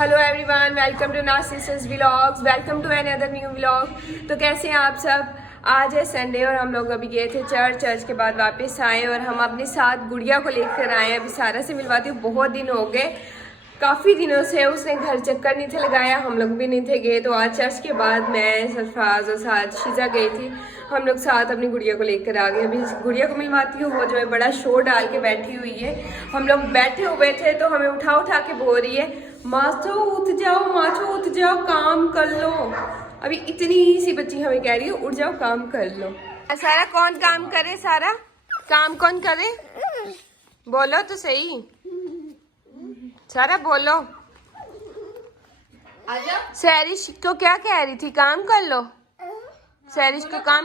Hello everyone, welcome to Naaz sisters vlogs, welcome to another new vlog. तो कैसे हैं आप सब। आज है संडे और हम लोग अभी गए थे चर्च के बाद वापस आए और हम अपने साथ गुड़िया को लेकर आए हैं। अभी सारा से मिलवाती हूँ, बहुत दिन हो गए, काफ़ी दिनों से उसने घर चक्कर नहीं थे लगाया, हम लोग भी नहीं थे गए। तो आज चर्च के बाद मैं, सरफराज और साथ शीजा गई थी, हम लोग साथ अपनी गुड़िया को लेकर आ गए। अभी गुड़िया को मिलवाती हूँ, वो जो है बड़ा शोर डाल के बैठी हुई है। हम लोग बैठे हुए थे तो हमें उठा उठा के बोल रही है, माचो उठ जाओ, माचो उठ जाओ, काम कर लो। अभी इतनी सी बच्ची हमें कह रही है उठ जाओ, काम कर लो। सारा कौन काम करे? सारा काम कौन करे? बोलो तो सही, सारा बोलो। सैरिश को क्या कह रही थी? काम कर लो। सैरिश को काम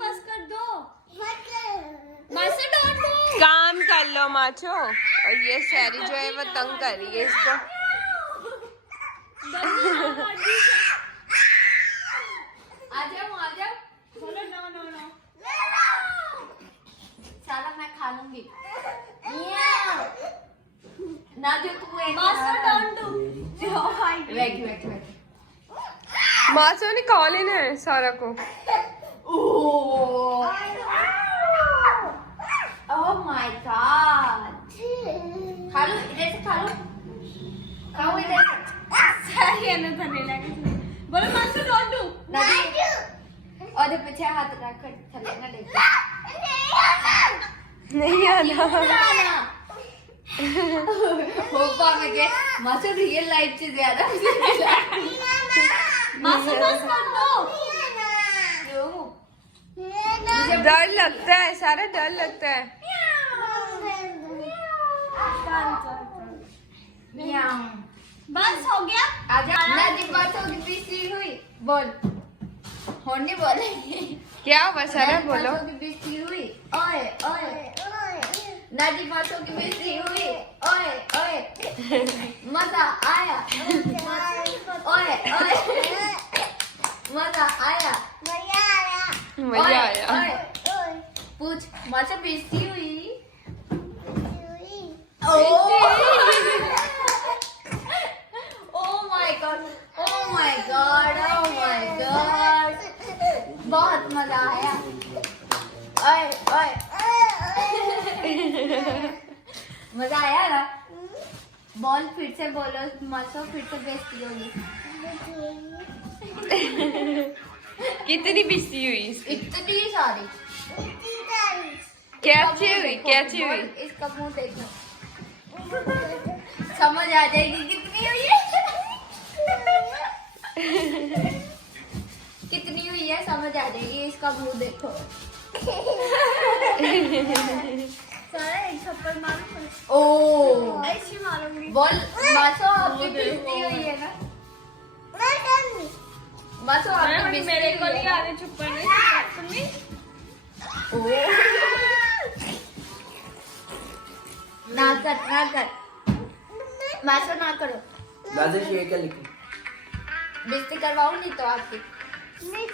बस कर दो। काम कर लो माचो। और ये सैरी जो है वो तंग कर रही है इसको। बोलो नो। सारा मैं खा लूंगी ना, जो तू माचो ने कॉल लेना है सारा को। ओह माय गॉड, खा लो, इधर से खा लो, खाओ इधर से। सही है ना, थने लगे। बोलो मास्टर डोंट डू। और पीछे हाथ रख कर थले ना देख। नहीं आना। होपा में के मास्टर रियल लाइफ से ज्यादा मास्टर बस कर दो। डर लगता है सारा, डर लगता है। बस हो गया। आजा ना, दिन बात होगी, बिस्ती हुई। बोल होने बोलेंगे क्या हुआ सारा? बोलो। बिस्ती हुई। ओए ओए नादी बातों की बिस्ती हुई। ओए ओए मजा आया। ओए ओए मजा आया। मजा आया। ओए पूछ मजा बिस्ती हुई। Oh my god, बहुत मजा आया। ओए ओए मजा आया ना? बोल फिर से बोलो, मसो फिर से बेइज्जती होगी। कितनी बिस्ती हुई इसकी? इतनी सारी। कैची हुई, कैची हुई। इसका मुंह देखो, समझ आ जाएगी कितनी हुई है। कितनी हुई है समझ आ जाएगी, इसका मुंह देखो। सारा एक थप्पड़ मारो। ओ ऐसी मारूंगी। बोल मासो आपकी बेइज्जती हुई है ना? मासो आपकी बेइज्जती मेरे को नहीं आने चुप करने। ना कर मासो ना करो। ये क्या लिखी? बेइज्जती करवाओ नहीं तो आपकी। नहीं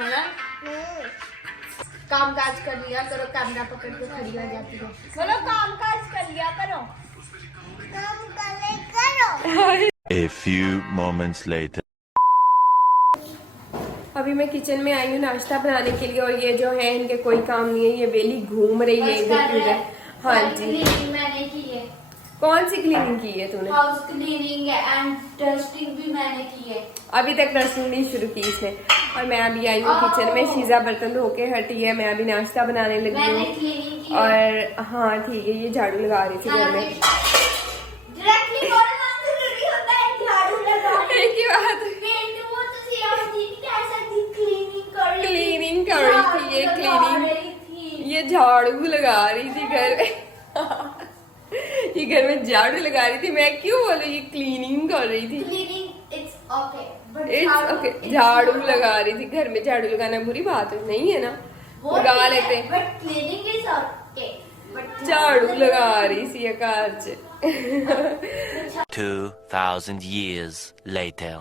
हाँ? काम काज कर लिया करो, कैमरा पकड़ के खड़ी हो जाती है। बोलो काम काज कर लिया करो। A few moments later. अभी मैं किचन में आई हूँ नाश्ता बनाने के लिए और ये जो है इनके कोई काम नहीं है, ये बेली घूम रही है इधर उधर। हाँ जी, क्लीनिंग मैंने की है। कौन सी क्लीनिंग की है तूने? हाउस क्लीनिंग एंड डस्टिंग भी मैंने की है। अभी तक डस्टिंग नहीं शुरू की इसने। और मैं अभी आई हूँ किचन में, शीजा बर्तन धो के हटी है, मैं अभी नाश्ता बनाने लगी मैंने हूँ। क्लीनिंग की और हाँ ठीक है, ये झाड़ू लगा रही थी घर में। डायरेक्टली बोलना जरूरी होता है, झाड़ू लगाना। एक ही बात, पेंट वो तो सियासी कैसा थी, क्लीनिंग कर रही थी। क्लीनिंग कर रही थी ये, क्लीनिंग, ये झाड़ू लगा रही थी घर में। ये घर में झाड़ू लगा रही थी, मैं क्यों बोलूं ये क्लीनिंग कर रही थी। Cleaning it's okay, but it's okay, झाड़ू लगा रही थी। घर में झाड़ू लगाना बुरी बात नहीं है ना, लगा लेते। But cleaning is okay, but झाड़ू लगा रही थी कार से। 2000 years later.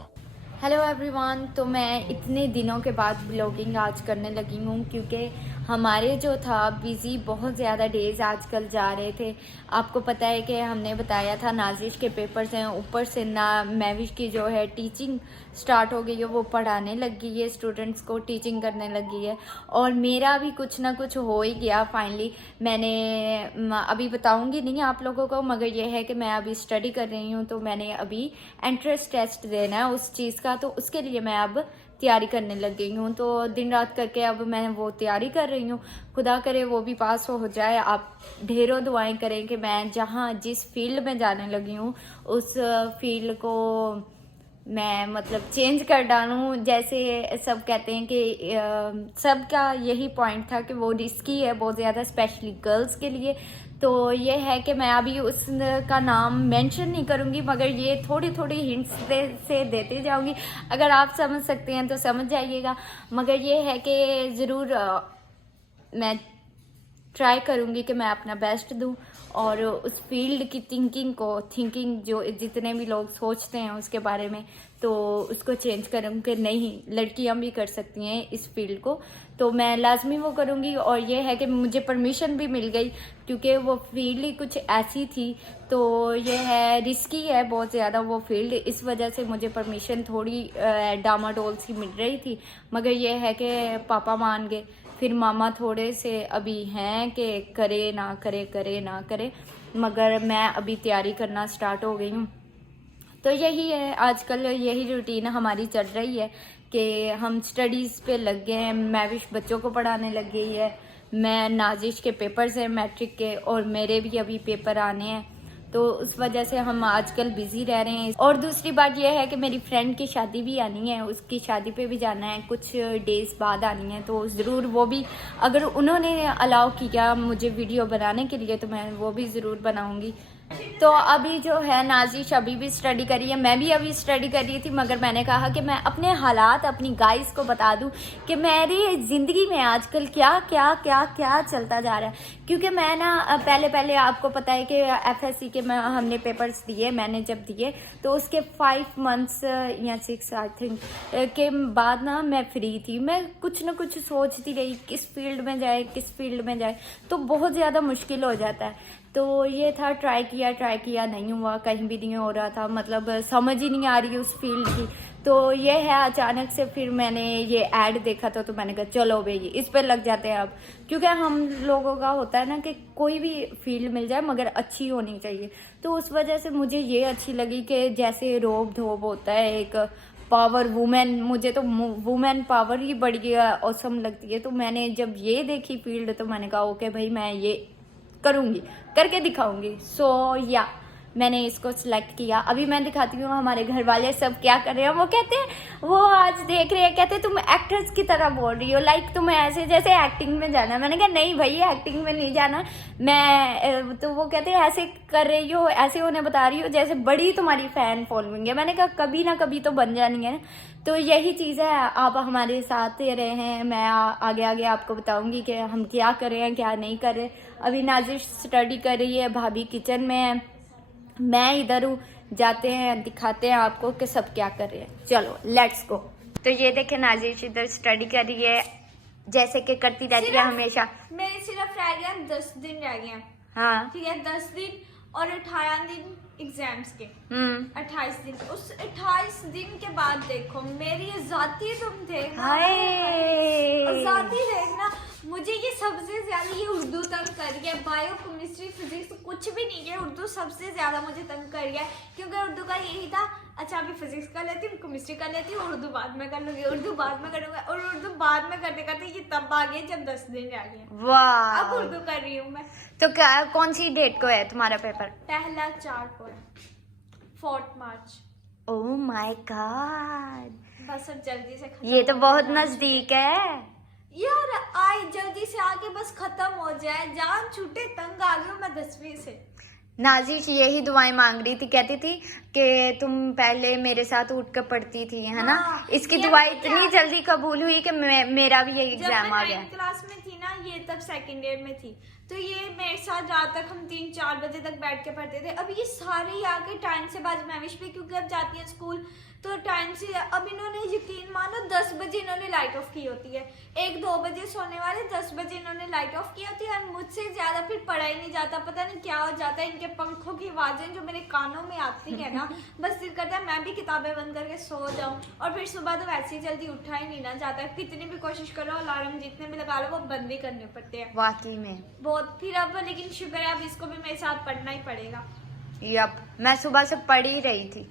हेलो एवरीवन, तो मैं इतने दिनों के बाद ब्लॉगिंग आज करने लगी हूँ क्योंकि हमारे जो था बिज़ी बहुत ज़्यादा डेज आजकल जा रहे थे। आपको पता है कि हमने बताया था नाजिश के पेपर्स हैं, ऊपर से ना मैविश की जो है टीचिंग स्टार्ट हो गई है, वो पढ़ाने लग गई है, स्टूडेंट्स को टीचिंग करने लग गई है। और मेरा भी कुछ ना कुछ हो ही गया फाइनली। मैंने अभी बताऊंगी नहीं आप लोगों को, मगर ये है कि मैं अभी स्टडी कर रही हूँ, तो मैंने अभी एंट्रेंस टेस्ट देना है उस चीज़ का, तो उसके लिए मैं अब तैयारी करने लग गई हूँ। तो दिन रात करके अब मैं वो तैयारी कर रही हूँ। खुदा करे वो भी पास हो जाए। आप ढेरों दुआएं करें कि मैं जहाँ जिस फील्ड में जाने लगी हूँ उस फील्ड को मैं मतलब चेंज कर डालूँ। जैसे सब कहते हैं कि सबका यही पॉइंट था कि वो रिस्की है बहुत ज़्यादा, स्पेशली गर्ल्स के लिए। तो ये है कि मैं अभी उसका नाम मेंशन नहीं करूँगी, मगर ये थोड़ी थोड़ी हिंट्स से देती जाऊँगी। अगर आप समझ सकते हैं तो समझ जाइएगा, मगर ये है कि ज़रूर मैं ट्राई करूँगी कि मैं अपना बेस्ट दूँ और उस फील्ड की थिंकिंग जो जितने भी लोग सोचते हैं उसके बारे में, तो उसको चेंज करूँ कि नहीं, लड़कियां भी कर सकती हैं इस फील्ड को। तो मैं लाजमी वो करूँगी। और ये है कि मुझे परमिशन भी मिल गई, क्योंकि वो फील्ड ही कुछ ऐसी थी, तो ये है रिस्की है बहुत ज़्यादा वो फील्ड, इस वजह से मुझे परमिशन थोड़ी डामाडोल सी मिल रही थी। मगर ये है कि पापा मान गए, फिर मामा थोड़े से अभी हैं कि करे ना करे, मगर मैं अभी तैयारी करना स्टार्ट हो गई हूँ। तो यही है, आजकल यही रूटीन हमारी चल रही है कि हम स्टडीज़ पे लग गए हैं। मैविश बच्चों को पढ़ाने लग गई है, मैं नाजिश के पेपर्स हैं मैट्रिक के, और मेरे भी अभी पेपर आने हैं, तो उस वजह से हम आजकल बिज़ी रह रहे हैं। और दूसरी बात यह है कि मेरी फ्रेंड की शादी भी आनी है, उसकी शादी पे भी जाना है, कुछ डेज़ बाद आनी है, तो ज़रूर वो भी अगर उन्होंने अलाउ किया मुझे वीडियो बनाने के लिए तो मैं वो भी ज़रूर बनाऊंगी। तो अभी जो है नाजिश अभी भी स्टडी कर रही है, मैं भी अभी स्टडी कर रही थी, मगर मैंने कहा कि मैं अपने हालात अपनी गाइस को बता दूं कि मेरी ज़िंदगी में आजकल क्या क्या क्या क्या चलता जा रहा है। क्योंकि मैं ना पहले आपको पता है कि FSC के हमने पेपर्स दिए, मैंने जब दिए तो उसके 5 मंथ्स या 6 आई थिंक के बाद ना मैं फ्री थी। मैं कुछ ना कुछ सोचती रही किस फील्ड में जाए, तो बहुत ज़्यादा मुश्किल हो जाता है। तो ये था, ट्राई किया नहीं हुआ, कहीं भी नहीं हो रहा था, मतलब समझ ही नहीं आ रही उस फील्ड की। तो ये है, अचानक से फिर मैंने ये ऐड देखा था, तो मैंने कहा चलो भाई इस पर लग जाते हैं अब। क्योंकि हम लोगों का होता है ना कि कोई भी फील्ड मिल जाए मगर अच्छी होनी चाहिए, तो उस वजह से मुझे ये अच्छी लगी कि जैसे रोब धोब होता है एक पावर वुमेन, मुझे तो वुमेन पावर ही बड़ी औसम लगती है। तो मैंने जब ये देखी फील्ड तो मैंने कहा ओके भाई मैं ये करूँगी, करके दिखाऊंगी। सो या मैंने इसको सिलेक्ट किया। अभी मैं दिखाती हूँ हमारे घर वाले सब क्या कर रहे हैं। वो कहते हैं, वो आज देख रहे हैं, कहते हैं तुम एक्ट्रेस की तरह बोल रही हो, लाइक तुम्हें ऐसे जैसे एक्टिंग में जाना। मैंने कहा नहीं भाई एक्टिंग में नहीं जाना मैं। तो वो कहते हैं ऐसे कर रही हो, ऐसे उन्हें बता रही हो जैसे बड़ी तुम्हारी फैन फॉलोइंग है। मैंने कहा कभी ना कभी तो बन जानी है। तो यही चीज़ है, आप हमारे साथ ही रहे हैं, मैं आगे आपको बताऊंगी कि हम क्या कर रहे हैं क्या नहीं कर रहे। अभी नाजिश स्टडी कर रही है, भाभी किचन में है, मैं इधर हूँ, जाते हैं दिखाते हैं आपको कि सब क्या कर रहे हैं। चलो लेट्स गो। तो ये देखें नाजिश इधर स्टडी कर रही है जैसे कि करती रहती है हमेशा। मेरे सिर्फ रह गया 10 दिन रह गए हैं। हाँ ठीक है, 10 दिन और 18 दिन एग्जाम्स के। 28 दिन। उस 28 दिन के बाद देखो मेरी जाती तुम थे जाती देखना, मुझे ये सबसे ज्यादा ये उर्दू तंग कर रही है। बायो केमिस्ट्री फिजिक्स कुछ भी नहीं है, उर्दू सबसे ज्यादा मुझे तंग कर रही है। क्योंकि उर्दू का यही था, अच्छा अभी फिजिक्स कर लेती हूँ, केमिस्ट्री कर लेती हूँ, उर्दू बाद में कर लूंगी, उर्दू बाद में करूंगा, और उर्दू बाद में करते करते ये तब आ गए जब 10 दिन रह गए। वाह, अब उर्दू कर रही हूँ मैं। तो कौन सी डेट को है तुम्हारा पेपर? पहला 4 को है, 4 मार्च। ओह माय गॉड, बस अब जल्दी से खत्म ये तो हो बहुत जाए। नजदीक है यार आए जल्दी से आके बस खत्म हो जाए, जान छूटे, तंग आ गई हूँ मैं 10वीं से। नाजिश यही दुआएं मांग रही थी, कहती थी कि तुम पहले मेरे साथ उठ कर पढ़ती थी, है ना। हाँ, इसकी ये दुआ पता इतनी क्या? जल्दी कबूल हुई कि मेरा भी ये जब एग्जाम मैं आ गया। 9th क्लास में थी ना, ये तब सेकंड ईयर में थी, तो ये मेरे साथ रात तक हम 3-4 बजे तक बैठ के पढ़ते थे। अब ये सारे ही आके टाइम से बाद मैविश भी क्योंकि अब जाती है स्कूल तो टाइम से, अब इन्होंने यकीन मानो 10 बजे इन्होंने लाइट ऑफ की होती है, 1-2 बजे सोने वाले, 10 बजे इन्होंने लाइट ऑफ की होती है और मुझसे ज़्यादा फिर पढ़ा ही नहीं जाता। पता नहीं क्या हो जाता है, इनके पंखों की आवाज़ें जो मेरे कानों में आती है ना, बस दिल करता है मैं भी किताबें बंद करके सो जाऊँ, और फिर सुबह तो वैसे ही जल्दी उठा ही नहीं ना जाता, कितनी भी कोशिश करो अलार्म जितने भी लगा लो वो बंद ही करने पड़ते हैं वाकई में बहुत। फिर अब लेकिन शुक्र है अब इसको भी मेरे साथ पढ़ना ही पड़ेगा। यप, मैं सुबह से पढ़ ही रही थी।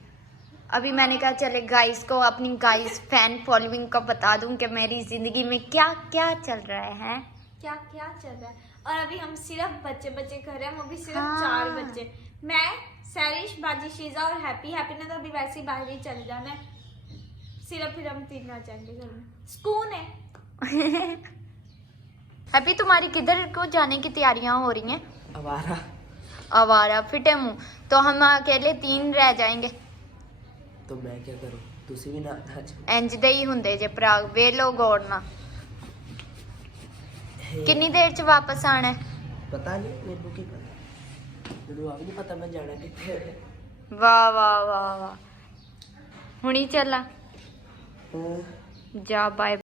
अभी मैंने कहा चले गाइस को, अपनी गाइस फैन फॉलोइंग को बता दूं कि मेरी जिंदगी में क्या क्या चल रहा है, क्या क्या चल रहा है। और अभी हम सिर्फ बच्चे कर रहे हैं, वो भी सिर्फ हाँ। 4 बच्चे, मैं, सैरिश, बाजी, शीजा और हैप्पी ने तो अभी वैसे ही बाहर ही चल जाना है, सिर्फ फिर हम 3 आ जाएंगे घर में, सुकून है। अभी तुम्हारी किधर को जाने की तैयारियां हो रही हैं? आवारा। आवारा फिटे मुंह, तो हम अकेले 3 रह जाएंगे। तो मैं क्या करूं, तुसी भी ना आज इंज दे ही हुंदे जे भरा, वेलो गौड़ना। कितनी देर च वापस आना है? पता नहीं, मेरे को की पता, मेरे को नहीं पता मैं जाना किथे है। वाह वाह वाह वाह, हुणी चला हाँ। जा, बाय